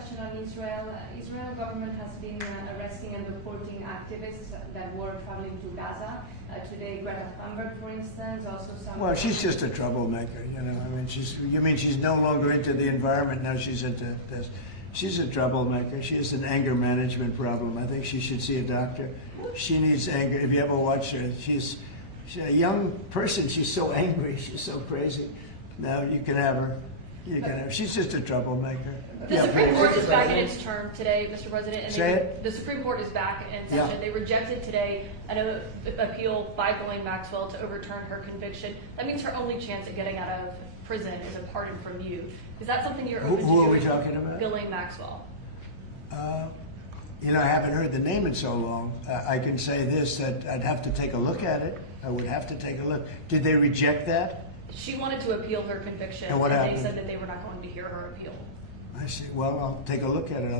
question on Israel. Israel government has been arresting and deporting activists that were traveling to Gaza. Today, Greta Thunberg, for instance, also some... Well, she's just a troublemaker, you know. I mean, you mean she's no longer into the environment, now she's into this. She's a troublemaker. She has an anger management problem. I think she should see a doctor. She needs anger. If you ever watch her, she's a young person. She's so angry. She's so crazy. Now you can have her. You can have. She's just a troublemaker. The Supreme Court is back in its term today, Mr. President. And the Supreme Court is back in session. Yeah. They rejected today an appeal by Ghislaine Maxwell to overturn her conviction. That means her only chance at getting out of prison is a pardon from you. Is that something you're open to? Who are we talking about? Ghislaine Maxwell. You know, I haven't heard the name in so long. I can say this, that I'd have to take a look at it. I would have to take a look. Did they reject that? She wanted to appeal her conviction, and they said that they were not going to hear her appeal. I see. Well, I'll take a look at it.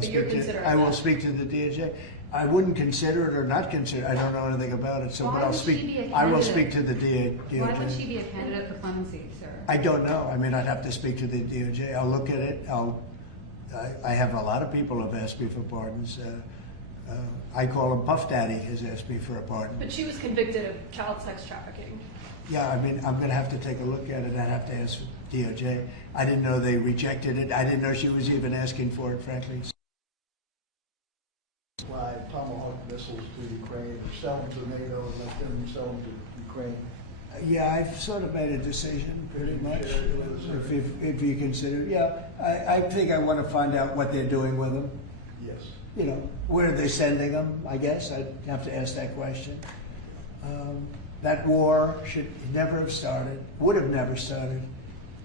I will speak to the DOJ. I wouldn't consider it or not consider it. I don't know anything about it. So, but I'll speak. I will speak to the DOJ. Why would she be a candidate for clemency, sir? I don't know. I mean, I'd have to speak to the DOJ. I'll look at it. I have a lot of people have asked me for pardons. I call him Puff Daddy has asked me for a pardon. But she was convicted of child sex trafficking. Yeah, I mean, I'm going to have to take a look at it. I'd have to ask DOJ. I didn't know they rejected it. I didn't know she was even asking for it, frankly. Fly Tomahawk missiles to Ukraine, or sell them to NATO, and let them sell them to Ukraine. Yeah, I've sort of made a decision, pretty much. If you consider, yeah, I think I want to find out what they're doing with them. Yes. You know, where are they sending them? I guess I'd have to ask that question. That war should never have started, would have never started.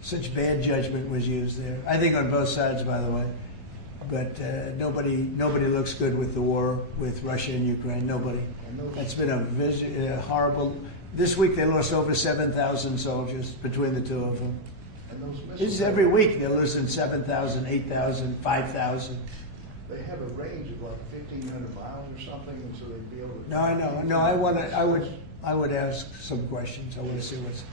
Such bad judgment was used there. I think on both sides, by the way. But nobody looks good with the war with Russia and Ukraine. Nobody. That's been a horrible. This week they lost over 7,000 soldiers between the two of them. This is every week they're losing 7,000, 8,000, 5,000. They have a range of like 1,500 miles or something, and so they'd be able to. No, I know. No, I would ask some questions. I want to see what's.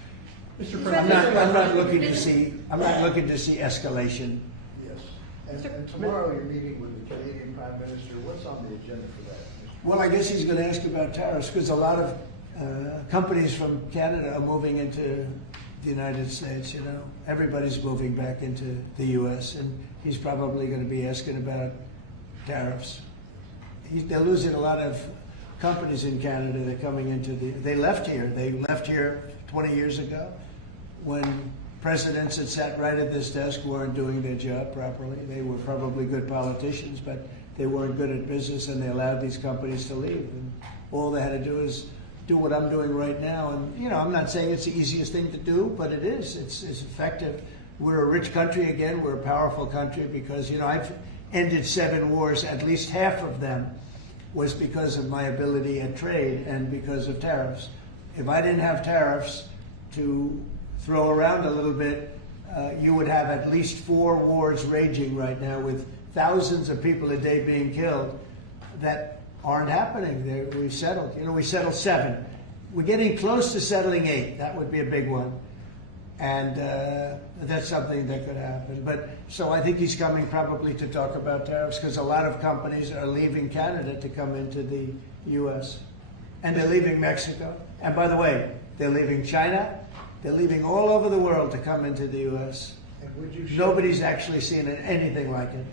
Mr. President, I'm not looking to see. I'm not looking to see escalation. Yes. And tomorrow you're meeting with the Canadian Prime Minister. What's on the agenda for that? Well, I guess he's going to ask about tariffs because a lot of companies from Canada are moving into the United States. You know, everybody's moving back into the U.S. and he's probably going to be asking about tariffs. They're losing a lot of companies in Canada. They're coming into they left here. They left here 20 years ago when presidents that sat right at this desk weren't doing their job properly. They were probably good politicians, but they weren't good at business, and they allowed these companies to leave. And all they had to do is do what I'm doing right now. And, you know, I'm not saying it's the easiest thing to do, but it is. It's effective. We're a rich country again. We're a powerful country because, you know, I've ended 7 wars. At least half of them was because of my ability at trade and because of tariffs. If I didn't have tariffs to throw around a little bit, you would have at least 4 wars raging right now with thousands of people a day being killed that aren't happening. We've settled. You know, we settled 7. We're getting close to settling 8. That would be a big one. And that's something that could happen. But so I think he's coming probably to talk about tariffs because a lot of companies are leaving Canada to come into the U.S. And they're leaving Mexico. And by the way, they're leaving China. They're leaving all over the world to come into the U.S. And would you Nobody's actually seen anything like it.